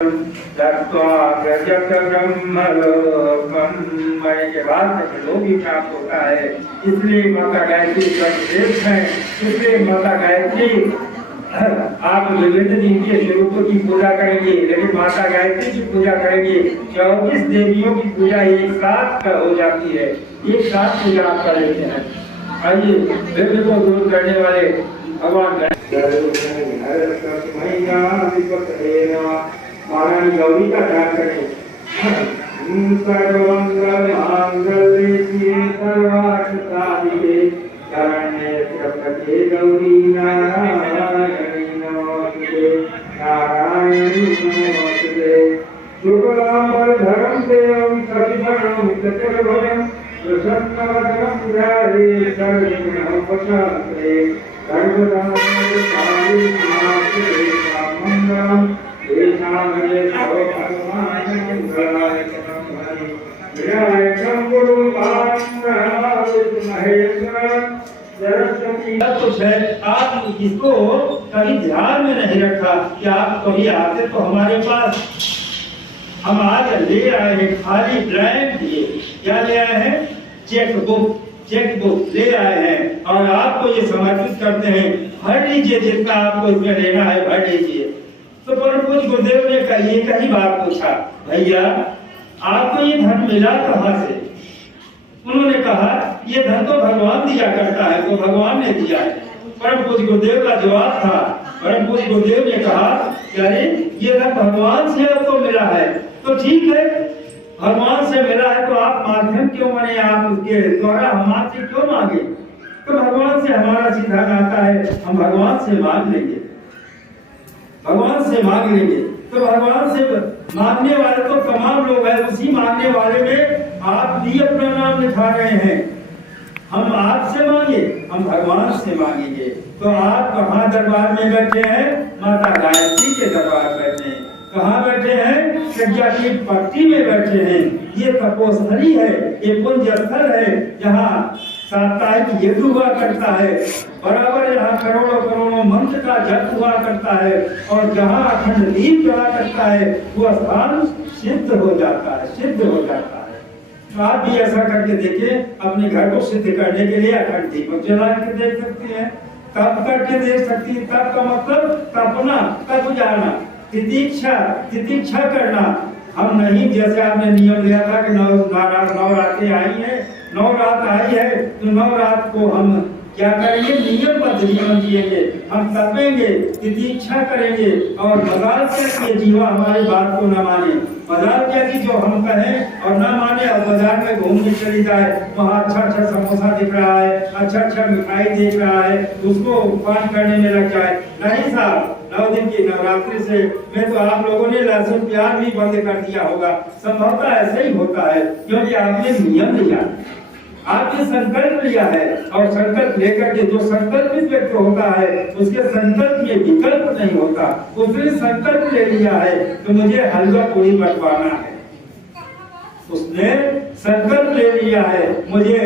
के बाद लोग ही प्राप्त होता है। इसलिए माता गायत्री सर्वश्रेष्ठ है। इसलिए माता गायत्री आप विभिन्न दिन के स्वरूपों की पूजा करेंगे, लेकिन माता गायत्री की पूजा करेंगे 24 देवियों की पूजा एक साथ हो जाती है, एक साथ पूजा आप कर लेते हैं। आइए विघ्न को दूर करने वाले भगवान महारानी गौरी का ध्यान करें। सर्वमंगलमांगल्ये सर्वार्थसाधिके शरण्ये त्र्यंबके गौरी नारायणी नमोस्तुते नारायणी नमोस्तुते। शुक्लांबरधरं देवं शशिवर्णं चतुर्भुजं प्रसन्नवदनं ध्याये सर्वविघ्नोपशान्तये सर्वदा मंगलम् आप इसको कभी ध्यान में नहीं रखा कि आप कभी आते तो हमारे पास। हम आज ले आए हैं खाली ब्लैंक दिए, क्या ले आए हैं? चेक बुक ले आए हैं और आपको ये समर्पित करते हैं। भर लीजिए, जितना आपको इसमें लेना है भर लीजिए। तो परम पूज्य गुरुदेव ने कही बात पूछा, भैया आपको ये धन मिला कहाँ से? उन्होंने कहा ये धन तो भगवान दिया करता है, तो भगवान ने दिया है। परम पूज्य गुरुदेव का जवाब था, परम पूज्य गुरुदेव ने कहा कि अरे ये धन भगवान से आपको मिला है तो ठीक है, भगवान से मिला है तो आप माध्यम क्यों बने, आप उसके द्वारा हमसे क्यों मांगे? तो भगवान से हमारा सीधा नाता है, हम भगवान से मांग लेंगे, भगवान से मांग लेंगे। तो भगवान से मांगने वाले तो तमाम लोग हैं, उसी मांगने वाले में आप भी अपना नाम लिखा रहे हैं। हम आपसे मांगे, हम भगवान से मांगेंगे। तो आप कहाँ दरबार में बैठे हैं? माता गायत्री के दरबार बैठे हैं। कहाँ बैठे हैं? प्रज्ञा की पट्टी में बैठे हैं। ये तपोस्थली है, ये पुण्य स्थल है जहाँ साप्ताहिक यज्ञ हुआ करता है, बराबर यहाँ करोड़ों करोड़ों मंत्र का जप हुआ करता है और जहाँ अखंड दीप जला करता है वो स्थान सिद्ध हो जाता है, सिद्ध हो जाता है। तो आप भी ऐसा करके देखिए, अपने घर को सिद्ध करने के लिए अखंड दीप जला के देख सकती हैं, तप करके देख सकती है। तप का मतलब तपना, तप जाना, तितिक्षा करना। हम नहीं, जैसे आपने नियम लिया था कि नौ रातें आई हैं, 9 रात आई है तो 9 रात को हम क्या करेंगे? नियमबद्ध जीवन जिएंगे, हम तपेंगे, तितिक्षा करेंगे और मजाल क्या कि जीवा हमारी बात को न माने, मजाल क्या कि जो हम कहें और न माने और बाजार में घूमने चली जाए, वहाँ अच्छा समोसा दिख रहा है, अच्छा मिठाई देख रहा है, उसको पान करने में लग जाए। नहीं साहब, 9 दिन की नवरात्रि से मैं तो आप लोगों ने लहसुन प्याज भी बंद कर दिया होगा। संभवतः ऐसे ही होता है क्योंकि आपने नियम लिया, आपने संकल्प लिया है और संकल्प लेकर के जो संकल्पित व्यक्ति होता है उसके संकल्प में विकल्प नहीं होता। उसने संकल्प ले लिया है तो मुझे हलवा पूरी बंटवाना है, उसने संकल्प ले लिया है मुझे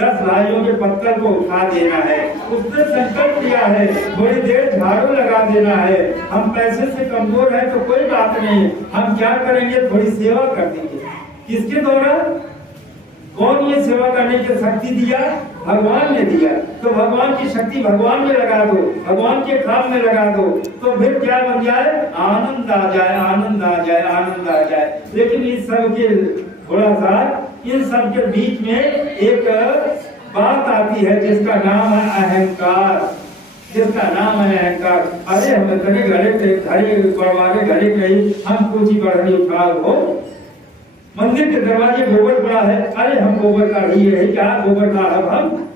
10 भाइयों के पत्थर को उठा देना है, उसने संकल्प लिया है थोड़ी देर झाड़ू लगा देना है। हम पैसे से कमजोर है तो कोई बात नहीं, हम क्या करेंगे? थोड़ी सेवा कर देंगे। किसके द्वारा? कौन ये सेवा करने की शक्ति दिया? भगवान ने दिया। तो भगवान की शक्ति भगवान में लगा दो, भगवान के काम में लगा दो, तो फिर क्या बन जाए? आनंद आ जाए, आनंद आ जाए, आनंद आ जाए। लेकिन इस सब के थोड़ा सा इन सब के बीच में एक बात आती है जिसका नाम है अहंकार, जिसका नाम है अहंकार। अरे हम घरे बढ़वाने घरे कहीं हम कुछ ही बढ़नी उठा हो, मंदिर के दरवाजे गोबर पड़ा है, अरे हम गोबर का ही है क्या? गोबर का हम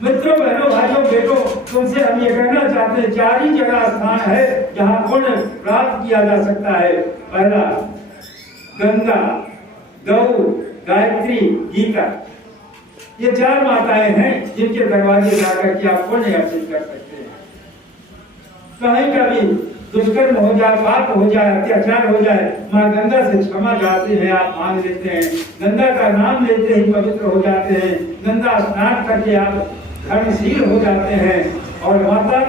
मित्रों, बहनों, भाइयों, बेटों, तुमसे हम ये कहना चाहते हैं 4 ही जगह स्थान है जहाँ पुण्य प्राप्त किया जा सकता है। पहला गंगा, गौ, गायत्री, गीता, ये 4 माताएं हैं जिनके दरवाजे जाकर के आप पुण्य अर्जित कर सकते हैं। कहीं कभी दुष्कर्म हो जाए, पाप हो जाए, अत्याचार हो जाए, माँ गंगा से क्षमा चाहते हैं, आप मांग लेते हैं, गंगा का नाम लेते ही पवित्र हो जाते हैं, गंगा स्नान करके आप धर्मशील हो जाते हैं। और माता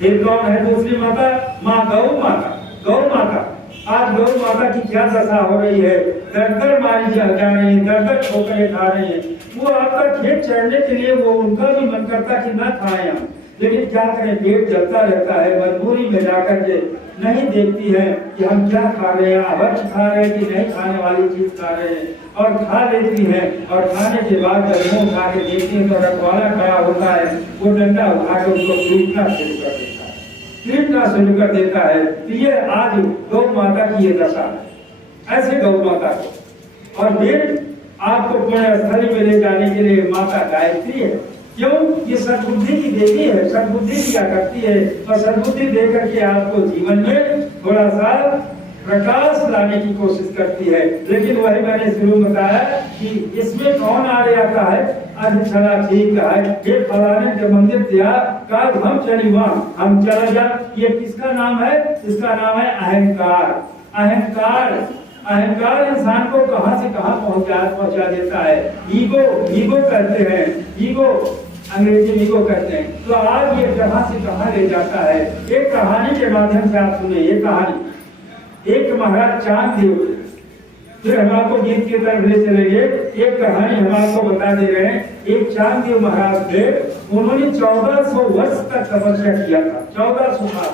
फिर कौन है दूसरी माता? माँ गौ माता। गौ माता, आज गौ माता की क्या दशा हो रही है, दर मारी जा रही है, दर ठोकरें खा रही है। वो आपका खेत चढ़ने के लिए वो उनका भी मन करता कि ना खाएं हम, लेकिन क्या करें, पेट जलता रहता है, मजबूरी में जाकर के नहीं देखती है कि हम क्या खा रहे हैं, अवश्य खा रहे हैं कि नहीं खाने वाली चीज खा रहे हैं, और खा लेती है। और खाने के बाद जब मुंह उठा के देखती है तो रखवाला खड़ा होता है, वो डंडा उठा के उसको पीटना शुरू कर देता है, पीटना शुरू कर देता है। तो ये आज गौ माता की ये दशा है। ऐसे गौ माता को और फिर आपको पुण्य स्थली में ले जाने के लिए माता गायत्री है। क्यों? ये सद्बुद्धि की देवी है, सद्बुद्धि क्या करती है, और सद्बुद्धि दे करके आपको जीवन में थोड़ा सा प्रकाश लाने की कोशिश करती है। लेकिन वही मैंने शुरू में बताया कि इसमें कौन आड़े आता है? आज चला ठीक है, ये फलाने के मंदिर दिया काल हम चली वहाँ, हम चला जा। ये किसका नाम है? इसका नाम है अहंकार। अहंकार, अहंकार इंसान को कहां से कहां पहुंचा देता है। ईगो, ईगो कहते हैं, ईगो अंग्रेजी में ईगो कहते हैं। तो आज ये कहां से कहां ले जाता है। एक कहानी के माध्यम से आप सुने। ये कहानी एक महाराज चांददेव, फिर हम आपको गीत की तरफ ले चलेंगे। एक कहानी हम आपको बता दे रहे हैं। एक चांददेव महाराज थे, उन्होंने 1400 वर्ष तक तपस्या किया था, 1400 साल।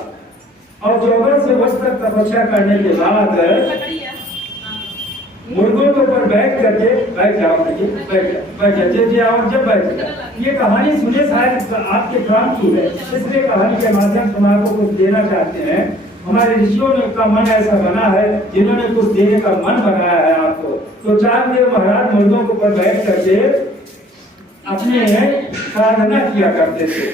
और 1400 वर्ष तक तपस्या करने के बाद मुर्गों के ऊपर बैठ करके, बैठ जाओ बैठ जाओ, जब बैठ। ये कहानी सुने शायद आपके काम की है, इसलिए कहानी के माध्यम से हम आपको कुछ देना चाहते हैं। हमारे ऋषियों ने का मन ऐसा बना है, जिन्होंने कुछ देने का मन बनाया है आपको। तो चांददेव महाराज मुर्गों के ऊपर बैठ करके अपने साधना किया करते थे,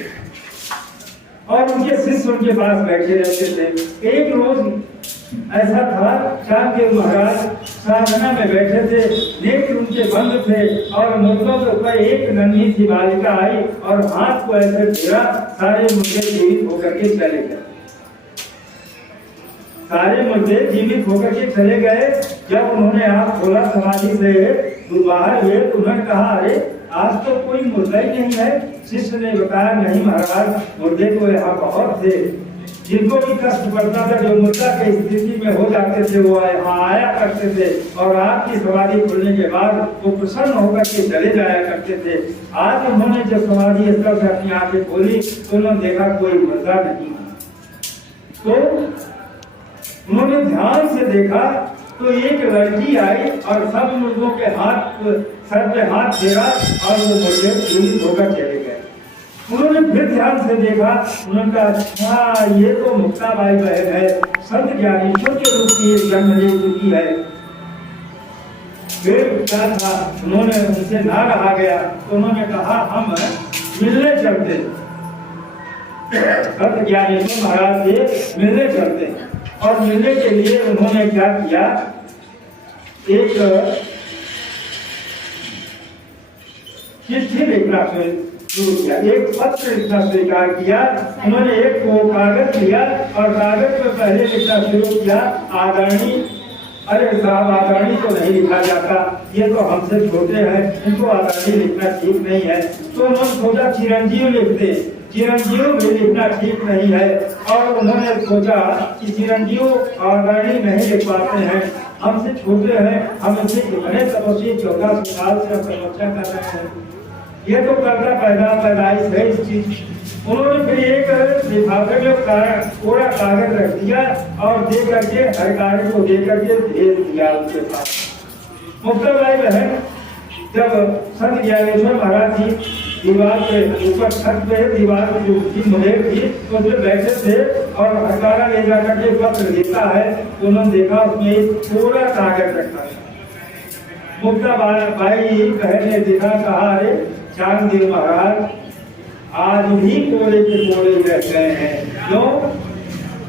और उनके शिष्य उनके पास बैठे रहते थे। एक रोज ऐसा था, चांददेव महाराज साधना में बैठे थे, नेत्र उनके बंद थे, और मुर्गों के ऊपर एक नन्ही सी बालिका आई और हाथ को ऐसे फेरा, सारे मुर्गे जीवित होकर के चले गए। सारे मुर्गे जीवित होकर के चले गए। जब उन्होंने आँख खोला समाधि से बाहर हुए, तो उन्होंने कहा, अरे आज तो कोई मुर्गा ही नहीं है। शिष्य ने बताया, नहीं महाराज, मुर्गे तो यहाँ बहुत थे, जिनको भी कष्ट पड़ता था, जो मुर्गा की स्थिति में हो जाते थे, वो यहाँ आया करते थे, और आपकी समाधि खुलने के बाद वो प्रसन्न होकर के चले जाया करते थे। आज उन्होंने जब समाधि स्थल से अपनी आंखें खोली तो उन्होंने देखा कोई मुर्गा नहीं। तो उन्होंने ध्यान से देखा तो एक लड़की आई और सब मुर्गों के हाथ, सर पे हाथ फेरा, और वो मुर्गे जीवित होकर चले गए। उन्होंने फिर ध्यान से देखा, उन्होंने कहा, अच्छा ये तो मुक्ताबाई बहन है, संत ज्ञानेश्वर के रूप की जन्म ले चुकी है। फिर क्या था, उन्होंने उनसे ना रहा गया, तो उन्होंने कहा, हम मिलने चलते, संत ज्ञानेश्वर महाराज से मिलने चलते। और मिलने के लिए उन्होंने क्या किया, एक चिट्ठी लिखना शुरू किया, एक पत्र लिखना स्वीकार किया। उन्होंने एक कागज लिया और कागज पर पहले लिखना शुरू किया, आदरणीय। अरे साहब, आदरणीय तो नहीं लिखा जाता, ये तो हमसे छोटे हैं, इनको आदरणीय लिखना ठीक नहीं है। तो उन्होंने सोचा चिरंजीव लिखते, चिरंजीव भी लिखना ठीक नहीं है। और उन्होंने सोचा कि चिरंजीव आदरणीय नहीं लिख पाते हैं, हमसे छोटे हैं, हम इनसे कितने तपस्वी 1400 साल से तपस्या कर रहे हैं, ये तो करना पैदाइश है इस चीज। उन्होंने फिर एक लिफाफे में पूरा कागज रख दिया और दे करके हरकारी को दे करके भेज दिया उनके पास। मुक्ताबाई बहन जब संत ज्ञानेश्वर महाराज जी दीवार पे ऊपर छत पे दीवार की मुहर थी, तो जो बैठे थे और हरकारा ले जाकर के पत्र देता है, उन्होंने देखा उसमें पूरा कागज रखा है। मुक्ताबाई बहन ने देखा, कहा, अरे चांददेव महाराज आज भी कोरे के कोरे रह गए हैं, क्यों?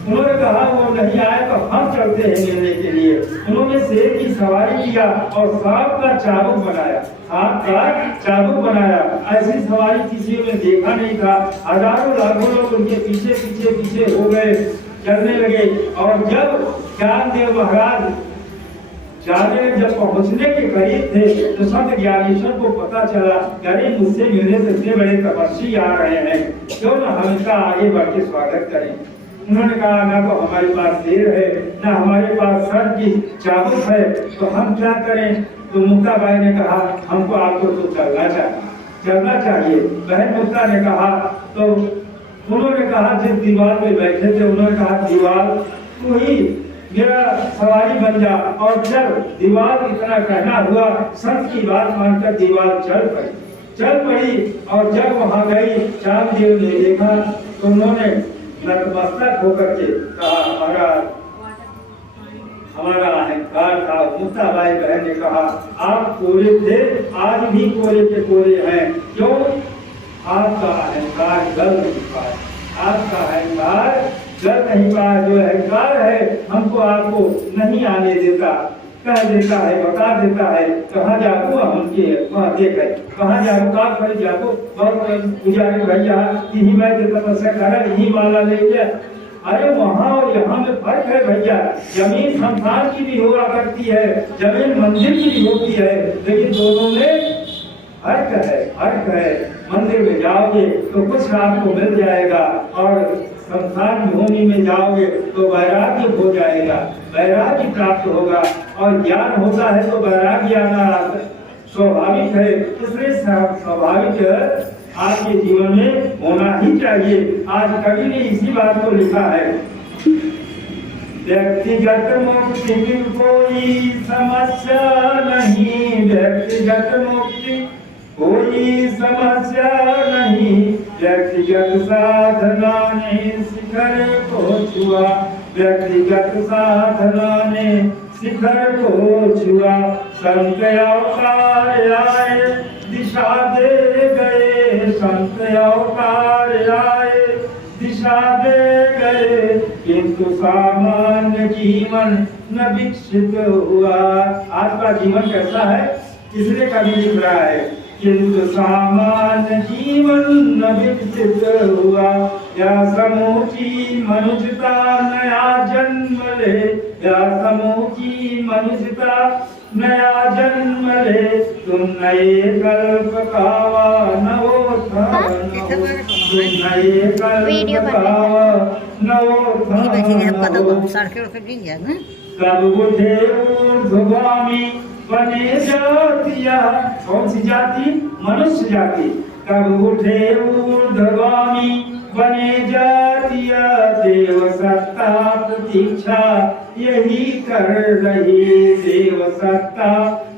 उन्होंने कहा, वो नहीं आए तो हम चलते हैं मिलने के लिए। उन्होंने शेर की सवारी किया और सांप का चाबुक बनाया, सांप का चाबुक बनाया। ऐसी सवारी किसी ने देखा नहीं था। हजारों लाखों लोग उनके पीछे पीछे पीछे हो गए, चलने लगे। और जब चांददेव महाराज जाने जब पहुंचने के करीब थे तो संत ज्ञानेश्वर को पता चला, अरे मुझसे मिलने से इतने बड़े तपस्वी आ रहे हैं, क्यों ना हम इनका आगे बढ़ के स्वागत करें। उन्होंने कहा ना तो हमारे पास देर है, ना हमारे पास सर की चाबुक है, तो हम क्या करें। तो मुक्ताबाई ने कहा हमको आपको तो चलना चाहिए। बहन मुक्ता ने कहा, तो उन्होंने कहा जिस दीवार पे बैठे थे उन्होंने कहा दीवार तू ही मेरा सवारी बन जा और चल। दीवार इतना कहना हुआ, संत की बात मानकर दीवार चल पड़ी और जब वहां गई चांददेव ने देखा तो उन्होंने नतमस्तक होकर के कहा हमारा अहंकार था। मुक्ताबाई बहन ने कहा आप कोरे थे, आज भी कोरे के कोरे हैं, क्यों? आपका अहंकार गल नहीं पाया, आपका अहंकार गल नहीं पाया। जो अहंकार है हमको आपको नहीं आने देता, कह देता है, बता देता है कहाँ जाको हमके वहाँ देखे, कहाँ जाको का कर जाको बहुत पुजारी भैया यही मैं तपस्या कर यही माला ले लिया। अरे वहाँ और यहाँ में फर्क है भैया। जमीन संसार की भी हुआ करती है, जमीन मंदिर की भी होती है, लेकिन दोनों में फर्क है। मंदिर में जाओगे तो कुछ आपको मिल जाएगा और संसार भूमि में जाओगे तो वैराग्य हो जाएगा, वैराग्य प्राप्त होगा और ज्ञान होता है तो वैराग्य आना स्वाभाविक है। इसलिए स्वाभाविक आपके जीवन में होना ही चाहिए। आज कवि ने इसी बात को लिखा है, व्यक्तिगत मुक्ति की कोई समस्या नहीं, व्यक्तिगत मुक्ति कोई समस्या नहीं, व्यक्तिगत साधना ने शिखर को छुआ, व्यक्तिगत साधना ने शिखर को छुआ। संत अवतार आए दिशा दे गए, संत अवतार आए दिशा दे गए, किंतु सामान्य जीवन न विकसित हुआ। आपका जीवन कैसा है इसलिए कभी लिख रहा है, किंतु सामान्य जीवन न विकसित हुआ। या समूची मनुष्यता नया जन्म ले, या समूची मनुष्यता नया जन्म ले, तुम नए कल्प का नवोत्थान, तुम नए कल्प का नवोत्थान। कब बुझे ऊर्ध्वगामी बने जातिया, कौन सी जाति? मनुष्य जाति। कब उठे ऊर्ध्वगामी बने जातिया, देव सत्ता प्रतीक्षा यही कर रही, देव सत्ता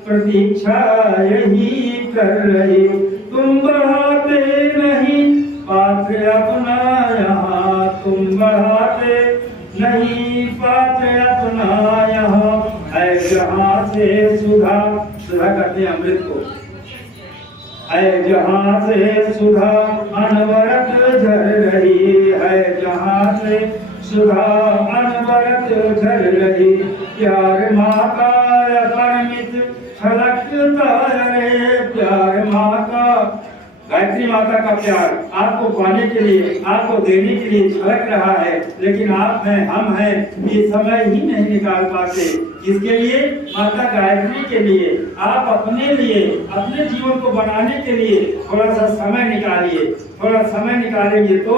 प्रतीक्षा यही कर रही। तुम बढ़ाते नहीं पात्र अपना यहाँ, तुम बढ़ाते नहीं पात्र अपना यहाँ, है जहाँ से सुधा, सुधा कहते हैं अमृत को, है जहाँ से सुधा अनवरत झर रही, है जहाँ से सुधा अनवरत झर रही। प्यार माता परमित छलकता रे, प्यार माता, गायत्री माता का प्यार आपको पाने के लिए, आपको देने के लिए छलक रहा है, लेकिन आप हैं, हम हैं, ये समय ही नहीं निकाल पाते। किसके लिए? माता गायत्री के लिए। आप अपने लिए, अपने जीवन को बनाने के लिए थोड़ा सा समय निकालिए, थोड़ा समय निकालेंगे तो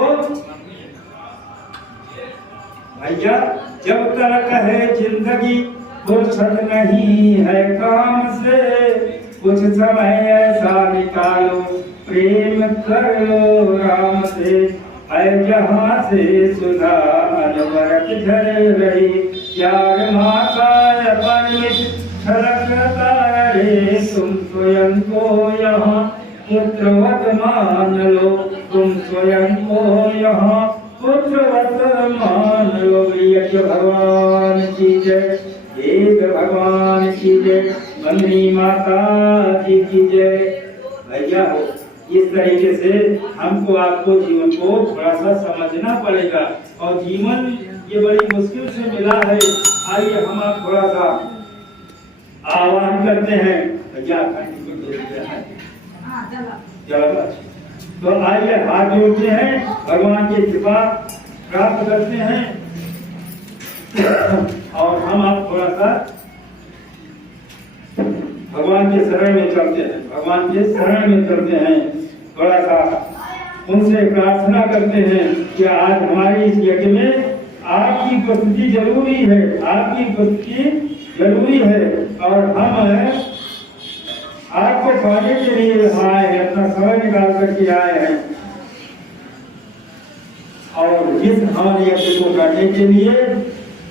भैया जब तक है जिंदगी फुर्सत नहीं है काम से, कुछ समय ऐसा निकालो प्रेम कर लो राम से, है जहाँ से सुधा अनवरत झर रही। प्यार माता परमित छलकता रे, तुम स्वयं को यहाँ पुत्रवत मान लो, तुम स्वयं को यहाँ पुत्रवत मान लो। यज्ञ भगवान की जय, एक भगवान की जय, मंगनी माता जी की जय। भैया हो इस तरीके से हमको आपको जीवन को थोड़ा सा समझना पड़ेगा और जीवन ये बड़ी मुश्किल से मिला है। आइए हम आप थोड़ा सा आह्वान करते हैं भैया, तो आइए हाथ जोड़ते हैं, भगवान की कृपा प्राप्त करते हैं और हम आप थोड़ा सा भगवान के शरण में चलते हैं, भगवान के शरण में चलते हैं, थोड़ा सा उनसे प्रार्थना करते हैं कि आज हमारी इस यज्ञ में आपकी उपस्थिति जरूरी है, आपकी उपस्थिति जरूरी है और हम आपको पाने के लिए आए हैं, अपना समय निकाल करके आए हैं। और इस हवन यज्ञ को करने के लिए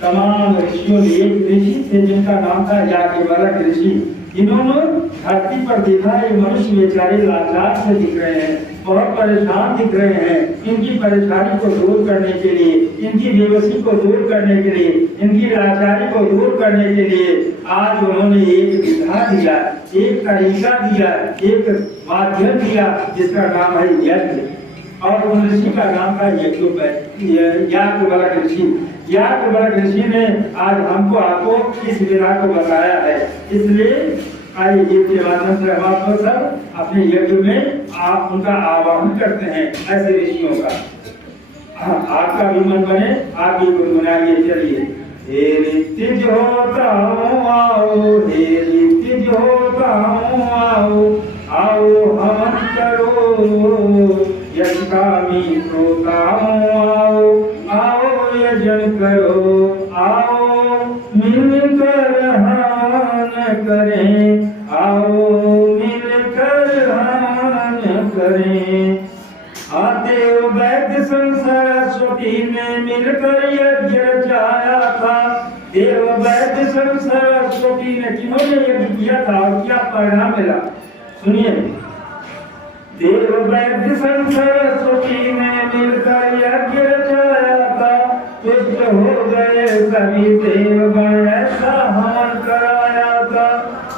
तमाम ऋषियों ने, एक ऋषि थे जिनका नाम था याज्ञवल्क्य ऋषि, इन्होंने धरती पर देखा ये मनुष्य बेचारे लाचार से दिख रहे हैं, बहुत परेशान दिख रहे हैं, इनकी परेशानी को दूर करने के लिए, इनकी बेबसी को दूर करने के लिए, इनकी लाचारी को दूर करने के लिए आज उन्होंने एक विधा दिया, एक तरीका दिया, एक माध्यम दिया जिसका नाम है यज्ञ। और उन ऋषि का नाम था याज्ञवल्क्य ऋषि। याज्ञवल्क्य ऋषि ने आज हमको आपको इस विधा को बताया है। इसलिए आइए इसके माध्यम से हम आपको सब अपने यज्ञ में आप उनका आवाहन करते हैं, ऐसे ऋषियों का। आपका भी मन बने, आप भी गुनगुनाइए। चलिए। हे ऋतिज होता हूँ आओ, हे ऋतिज होता हूँ आओ, आओ हवन करो यज्ञकामी होता हूँ आओ, आओ यजन करो, आओ मिलकर हवन करें, आओ मिलकर हवन करें। देव वैद्य सरस्वती ने मिलकर यज्ञ रचाया था, देव वैद्य सरस्वती ने किन्होंने यज्ञ किया था और क्या परिणाम मिला, सुनिए। देव वैद्य सरस्वती ने मिलकर यज्ञ रचाया था, तुष्ट हो गए सभी देवगण ऐसा हवन कराया था।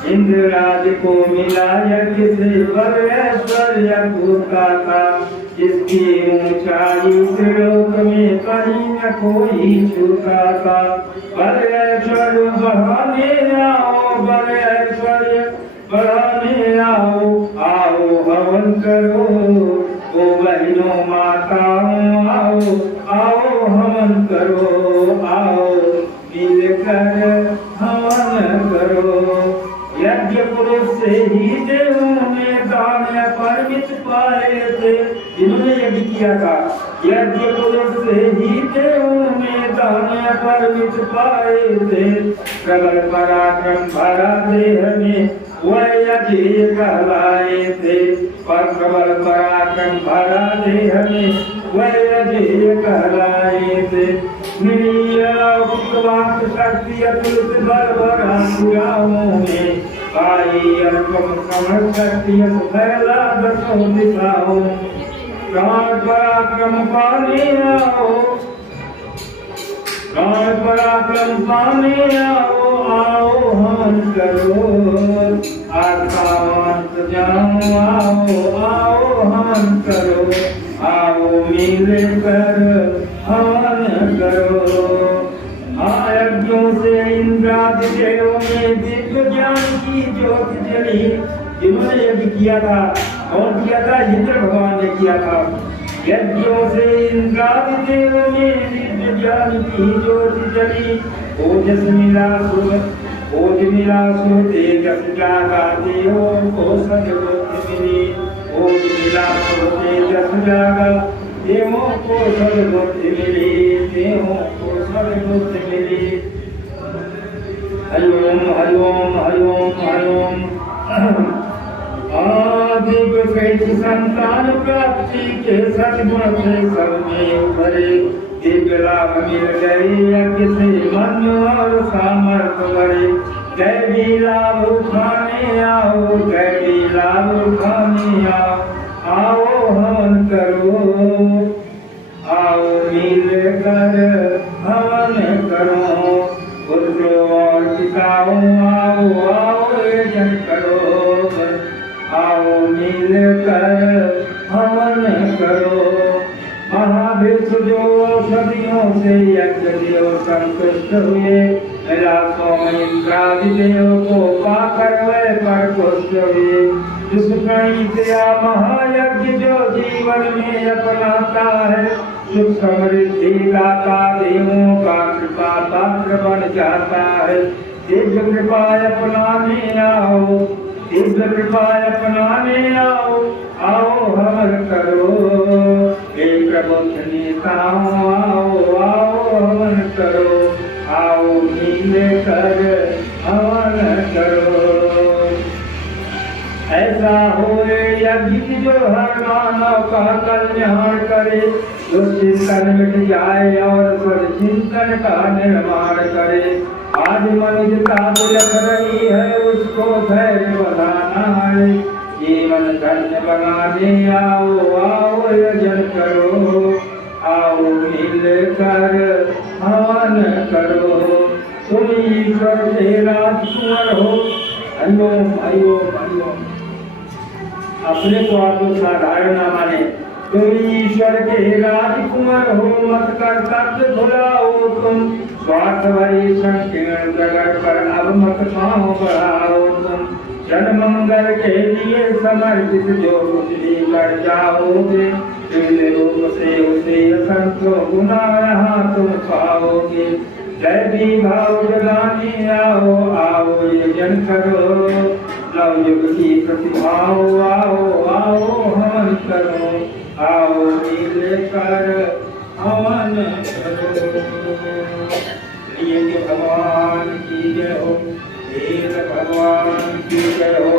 इंद्रराज को मिला यज्ञ से बल ऐश्वर्य का था, जिसकी ऊंचाई त्रिलोक में कहीं न कोई छूता था। बल ऐश्वर्य बढ़ाने आओ, बल ऐश्वर्य बढ़ाने आओ, आओ हवन करो ओ बहनों माताओं, आओ आओ हवन करो, आओ मिलकर हवन करो। यज्ञ पुरुष से ही देवों ने दान परमित पाए थे, जिन्होंने यज्ञ किया था। यज्ञ पुरुष से ही देवों ने दान परमित पाए थे। प्रबल पराक्रम भरा देह में वह यज्ञ कहलाए थे, पर प्रबल पराक्रम भरा देह में वह यज्ञ कहलाए थे। शक्ति अतुलित बल भराओं में पाई अनुपम समर्थ शक्ति फैला दसों दिशाओं। प्राण पराक्रम पाने आओ, प्राण पराक्रम पाने आओ, आओ हवन करो, आत्मावंत जाओ, आओ आओ हवन करो, आओ मिलकर हवन करो। यज्ञों से इंद्रादि देवों में दिव्य ज्ञान की ज्योति जली, जिन्होंने यज्ञ किया था। कौन किया था? इंद्र भगवान ने किया था। यज्ञों से इंद्रादि देवों में दिव्य ज्ञान की ज्योति जली। ओजस मिला सो तेजस जागा, देवों को सद्बुद्धि मिली। ओज मिला सो तेजस जागा, देवों को सद्बुद्धि मिली, देवों को सद्बुद्धि मिली। हरि ओम हरि ओम हरि ओम हरि ओम। दिव्य श्रेष्ठ संतान प्राप्ति के सद्गुण से सब में उभरे। दिव्य लाभ मिल गए यज्ञ से मन और सामर्थ्य बढ़े। जय भी लाभ उठाने आओ, जय भी लाभ उठाने आओ, आओ हवन करो, आओ मिलकर हवन करो। पुत्रों और पिताओं आओ आओ यजन करो, आओ मिलकर हवन करो। महाविष्णु जो सदियों से यज्ञ देव संतुष्ट हुए, रासों में इंद्रादि देव को पाकर वह पर पुष्ट हुए। दुष्कर्म महायज्ञ जो जीवन में अपनाता है, सुख समृद्धि दाता देवों का कृपा पात्र बन जाता है। दिव्य कृपा अपनाने आओ, दिव्य कृपा अपनाने आओ, आओ हवन करो। हे प्रबुद्ध नेताओं आओ, आओ हवन करो, आओ मिल कर हवन करो। ऐसा होए यज्ञ जो हर मानव का कल्याण करे, जो चिंतन मिट जाए और सदचिंतन का निर्माण करे। आज मनुष्यता बिलख रही है, उसको धैर्य बढ़ाना है। जीवन धन्य बनाने आओ, आओ यजन करो, आओ मिल कर हवन करो। तुम ईश्वर के राजकुमार हो। हरिओम हरिओम हरिओम। अपने को आप लोग साधारण न माने। तुम ईश्वर के राजकुमार हो, मत कर तत्व भुलाओ तुम। स्वार्थ भरी संकीर्ण जगत पर अब मत पाँव बढ़ाओ तुम। जन मंगल के लिए समर्पित जो कुछ भी कर जाओगे, दिव्य रूप से उसे असंख्य गुना यहाँ तुम पाओगे। जय भी भाव जगाने आओ, आओ यजन करो। नवयुग की प्रतिभाओ आओ, आओ हवन करो, आओ मिल कर हवन करो। भगवान की जय हो, वेद भगवान की जय हो,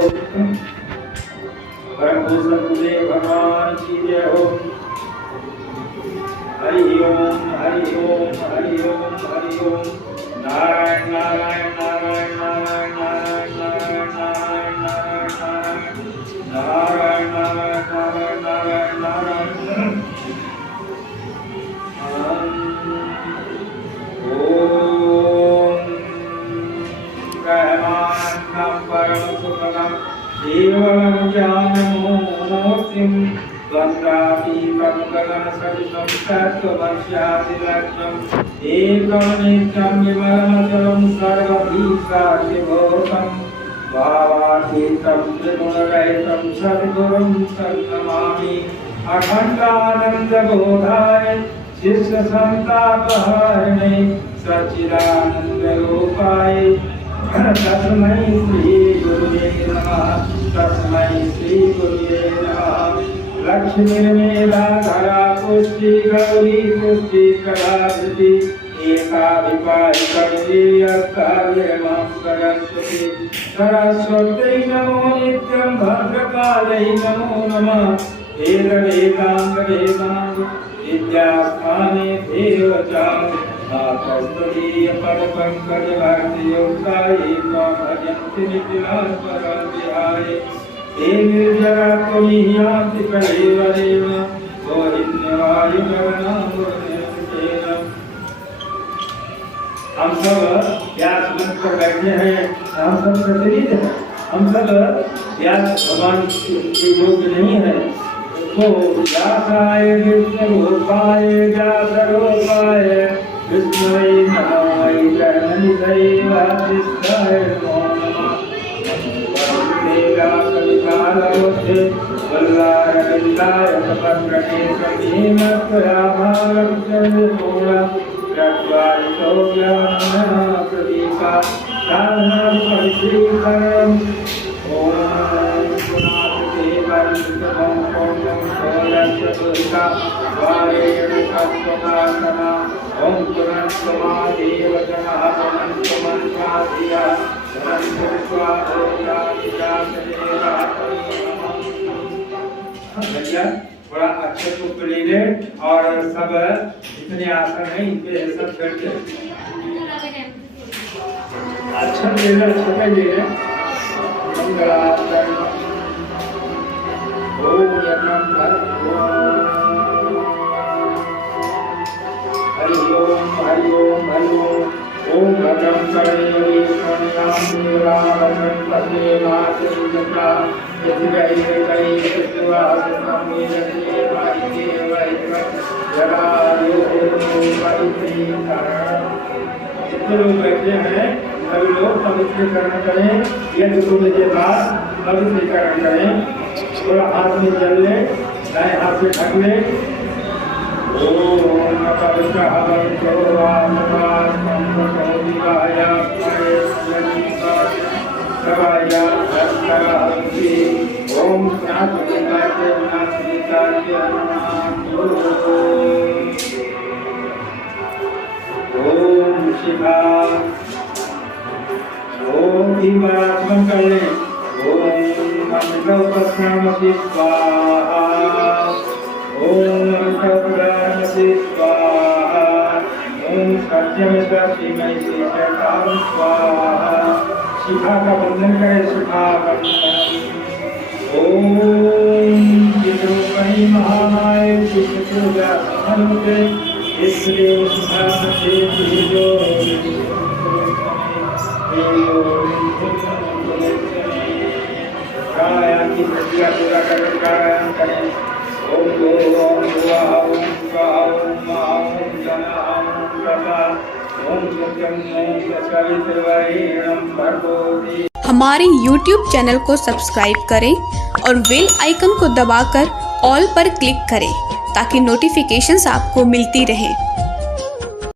परम पूज्य भगवान की जय हो। हरि ओम हरि ओम हरि ओम हरि ओम। नारायण नारायण नारायण नारायण नारायण नारायण नारायण नारायण नारायण नारायण नारायण नारायण। ओम ब्रह्मांडं परम सुखदं केवलं ज्ञानमूर्तिं वक्रातीतं गगनसदृशं तत्त्वमस्यादिलक्ष्यम् एकं नित्यं विमलमचलं सर्वभीषादिभूतं भावातीतं त्रिगुणरहितं सद्गुरुं तन्नमामि। अखण्डानन्दबोधाय शिष्यसन्तापहारिणे सच्चिदानन्दरूपाय तस्मै श्री गुरुवे नमः। तस्मै श्री गुरुवे नमः। लक्ष्मीर्मेधा धरा पुष्टि गौरी पुष्टि कलाधृति एकाधिपाहि कविर्यस्ताभिर्मां सरस्वती। सरस्वत्यै नमो नित्यं भद्रकालै नमो नमः। वेद वेदांग वेदांग विद्यास्थाने देवचां आत्मस्तरीय पद पंकज भक्ति युक्ताये त्वां भजन्ति निखिलाः परविहाय। हे निर्जरा त्वमिह्यान्ति कलेवरेण गोहिन्यवायु गगनामुर्निर्मितेन। हम सब व्यास मंच पर बैठे हैं, हम सब प्रतिनिधि हैं, हम सब व्यास भगवान के योग्य नहीं है। तो व्यासाय विष्णुरूपाय व्यासरूपाय विष्णुवे नमो वैतरनिधये वासिष्ठाय नमो नमः। व्यासविशालबुद्धे वल्लारविन्दाय तपस्विने कवीमत्वया भावं चन्द्रपूर्णं चत्वारितो ज्ञानः प्रदीपा साधनं परिश्रीकरणम्। ॐ पुनाते वरं पौर्णं सोलस्य दुर्गा वारेण तत्त्वदासना। ॐ पुनस्तमादेव जनः पुनस्तमन्वाधिया बड़ा अच्छा चुप ले ले और सब जितने आसन है इनके सब करके अच्छा ले ले, अच्छा ले ले। मंगलाचरण ओम यज्ञं हरि ओम हरि ओम हरि ओम। ओम भद्रं कर्णेभिः शृणुयामि रामं पदे मातृका यतिरैकैः सुवासनं यते वायुदेवैः जितने लोग बैठे हैं सभी लोग पवित्रीकरण करें। यज्ञ होने के बाद पवित्रीकरण करें। थोड़ा हाथ में जल ले, दाएं हाथ से ढक ले। ओम पवित्र हवंतो आत्मा दिवाया सवाया ओम प्रातःकाले नास्तिकाले ओम शिवा ओम भीमात्मन कले ओम मंगलपस्नामसि स्वाहा ओम मंगलपस्नामसि स्वाहा ओम सत्यमेतस्मै श्रीकाम स्वाहा शिखा का बंधन करे शिखा बंधन ओम चित्रपति महामाय चित्रपूजा समन्विते ईश्वरीय सुधामते जो प्राणायाम की प्रक्रिया पूरा कर प्राणायाम करें ओम ओम स्वाहा ओम स्वाहा ओम ओम जना ओम प्रभा ओम सत्यम ओम सवितर्वरेण्यं भर्गोति। हमारे YouTube चैनल को सब्सक्राइब करें और बेल आइकन को दबाकर ऑल पर क्लिक करें ताकि नोटिफिकेशंस आपको मिलती रहें।